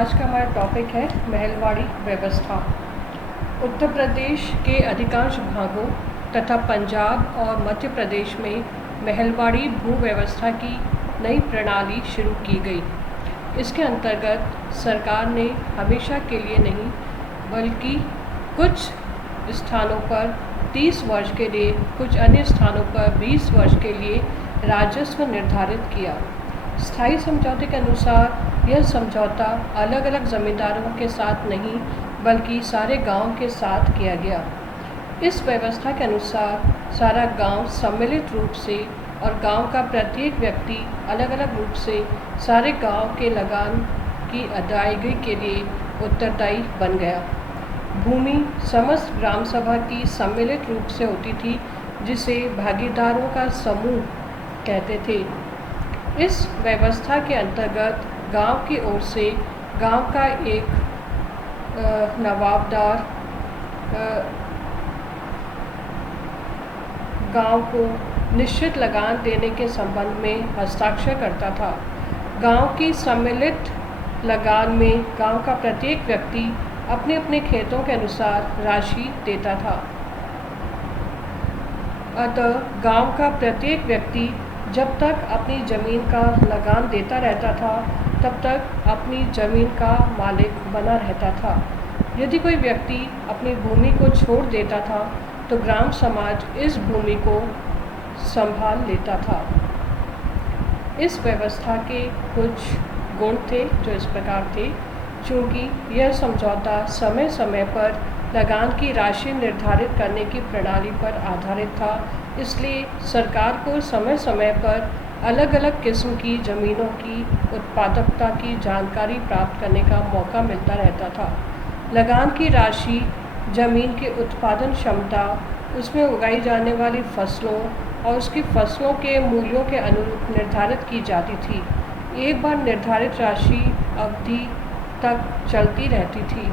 आज का हमारा टॉपिक है महलवाड़ी व्यवस्था। उत्तर प्रदेश के अधिकांश भागों तथा पंजाब और मध्य प्रदेश में महलवाड़ी भू व्यवस्था की नई प्रणाली शुरू की गई। इसके अंतर्गत सरकार ने हमेशा के लिए नहीं बल्कि कुछ स्थानों पर 30 वर्ष के लिए, कुछ अन्य स्थानों पर 20 वर्ष के लिए राजस्व निर्धारित किया। स्थायी समझौते के अनुसार यह समझौता अलग अलग ज़मींदारों के साथ नहीं बल्कि सारे गांव के साथ किया गया। इस व्यवस्था के अनुसार सारा गांव सम्मिलित रूप से और गांव का प्रत्येक व्यक्ति अलग अलग रूप से सारे गांव के लगान की अदायगी के लिए उत्तरदायी बन गया। भूमि समस्त ग्राम सभा की सम्मिलित रूप से होती थी, जिसे भागीदारों का समूह कहते थे। इस व्यवस्था के अंतर्गत गांव की ओर से गांव का एक नवाबदार गांव को निश्चित लगान देने के संबंध में हस्ताक्षर करता था। गांव की सम्मिलित लगान में गांव का प्रत्येक व्यक्ति अपने अपने खेतों के अनुसार राशि देता था। अतः गांव का प्रत्येक व्यक्ति जब तक अपनी ज़मीन का लगान देता रहता था, तब तक अपनी ज़मीन का मालिक बना रहता था। यदि कोई व्यक्ति अपनी भूमि को छोड़ देता था, तो ग्राम समाज इस भूमि को संभाल लेता था। इस व्यवस्था के कुछ गुण थे जो इस प्रकार थे। चूँकि यह समझौता समय समय पर लगान की राशि निर्धारित करने की प्रणाली पर आधारित था, इसलिए सरकार को समय समय पर अलग अलग किस्म की ज़मीनों की उत्पादकता की जानकारी प्राप्त करने का मौका मिलता रहता था। लगान की राशि ज़मीन की उत्पादन क्षमता, उसमें उगाई जाने वाली फसलों और उसकी फसलों के मूल्यों के अनुरूप निर्धारित की जाती थी। एक बार निर्धारित राशि अवधि तक चलती रहती थी।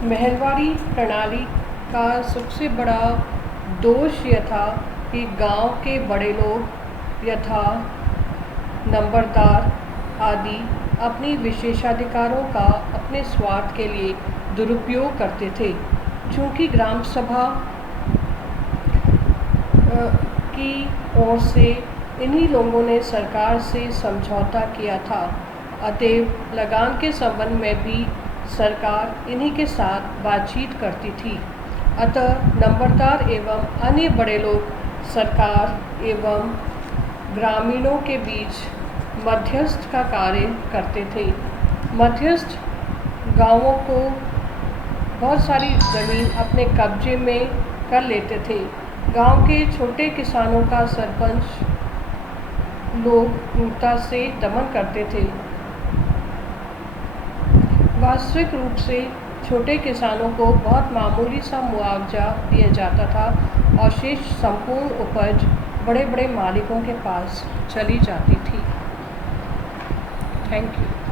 महलवाड़ी प्रणाली का सबसे बड़ा दोष यह था कि गांव के बड़े लोग यथा नंबरदार आदि अपनी विशेषाधिकारों का अपने स्वार्थ के लिए दुरुपयोग करते थे। चूँकि ग्राम सभा की ओर से इन्हीं लोगों ने सरकार से समझौता किया था, अतएव लगान के संबंध में भी सरकार इन्हीं के साथ बातचीत करती थी। अतः नंबरदार एवं अन्य बड़े लोग सरकार एवं ग्रामीणों के बीच मध्यस्थ का कार्य करते थे। मध्यस्थ गांवों को बहुत सारी ज़मीन अपने कब्जे में कर लेते थे। गांव के छोटे किसानों का सरपंच लोग क्रूरता से दमन करते थे। वास्तविक रूप से छोटे किसानों को बहुत मामूली सा मुआवजा दिया जाता था और शेष संपूर्ण उपज बड़े बड़े मालिकों के पास चली जाती थी। Thank you.